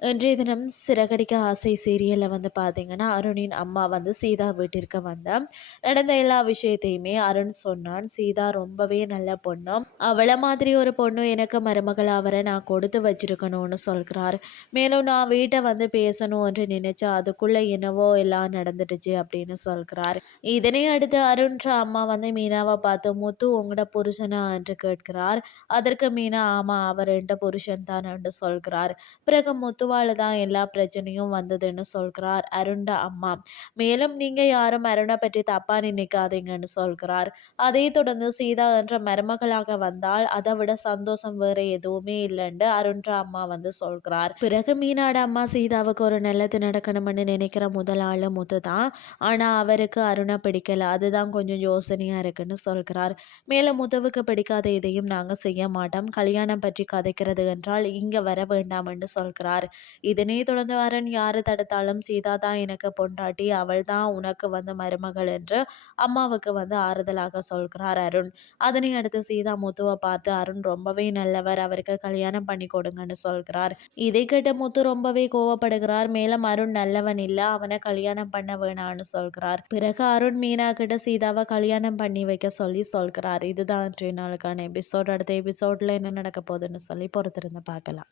இன்றைய தினம் சிறகடிக்க ஆசை சீரியலில் வந்து பார்த்தீங்கன்னா அருணின் அம்மா வந்து சீதா வீட்டிற்கு வந்தேன் நடந்த எல்லா விஷயத்தையுமே அருண் சொன்னான். சீதா ரொம்பவே நல்ல பொண்ணு. அவளை மாதிரி ஒரு பொண்ணு எனக்கு மருமகள் அவரை நான் கொடுத்து வச்சிருக்கணும்னு சொல்கிறார். மேலும் நான் வீட்டை வந்து பேசணும் என்று நினைச்சா அதுக்குள்ள என்னவோ எல்லாம் நடந்துடுச்சு அப்படின்னு சொல்கிறார். இதனை அடுத்து அருண்ற அம்மா வந்து மீனாவை பார்த்து முத்து உங்களோட புருஷனா? என்று கேட்கிறார். அதற்கு மீனா ஆமா அவர் என்ற புருஷன் தான் என்று சொல்கிறார். பிறகு முத்து அருவாள் தான் எல்லா பிரச்சனையும் வந்ததுன்னு சொல்கிறார் அருண்ட அம்மா. மேலும் நீங்கள் யாரும் அருணை பற்றி தப்பாக நினைக்காதீங்கன்னு சொல்கிறார். அதை தொடர்ந்து சீதா என்ற மருமகளாக வந்தால் அதை விட சந்தோஷம் வேறு எதுவுமே இல்லைன்னு அருண்ட அம்மா வந்து சொல்கிறார். பிறகு மீனாட அம்மா சீதாவுக்கு ஒரு நல்லது நடக்கணும்னு நினைக்கிற முதல் ஆள் முத்து தான். ஆனால் அவருக்கு அருணை பிடிக்கல. அதுதான் கொஞ்சம் யோசனையாக இருக்குன்னு சொல்கிறார். மேலும் முத்துவுக்கு பிடிக்காத இதையும் நாங்கள் செய்ய மாட்டோம். கல்யாணம் பற்றி கதைக்கிறது என்றால் இங்கே வர வேண்டாம் என்று சொல்கிறார். இதனை தொடர்ந்து அரண் யாரு தடுத்தாலும் சீதா தான் எனக்கு பொண்டாட்டி அவள் தான் உனக்கு வந்து மருமகள் என்று அம்மாவுக்கு வந்து ஆறுதலாக சொல்கிறார் அருண். அதனை அடுத்து சீதா முத்துவை பார்த்து அருண் ரொம்பவே நல்லவர். அவருக்கு கல்யாணம் பண்ணி கொடுங்கன்னு சொல்கிறார். இதை கேட்ட முத்து ரொம்பவே கோவப்படுகிறார். மேலும் அருண் நல்லவன் இல்ல. அவனை கல்யாணம் பண்ண வேணான்னு சொல்கிறார். பிறகு அருண் மீனா கிட்ட சீதாவை கல்யாணம் பண்ணி வைக்க சொல்லி சொல்கிறார். இதுதான் இன்றைய நாளுக்கான எபிசோட். அடுத்த எபிசோட்ல என்ன நடக்க போகுதுன்னு சொல்லி பொறுத்திருந்து பார்க்கலாம்.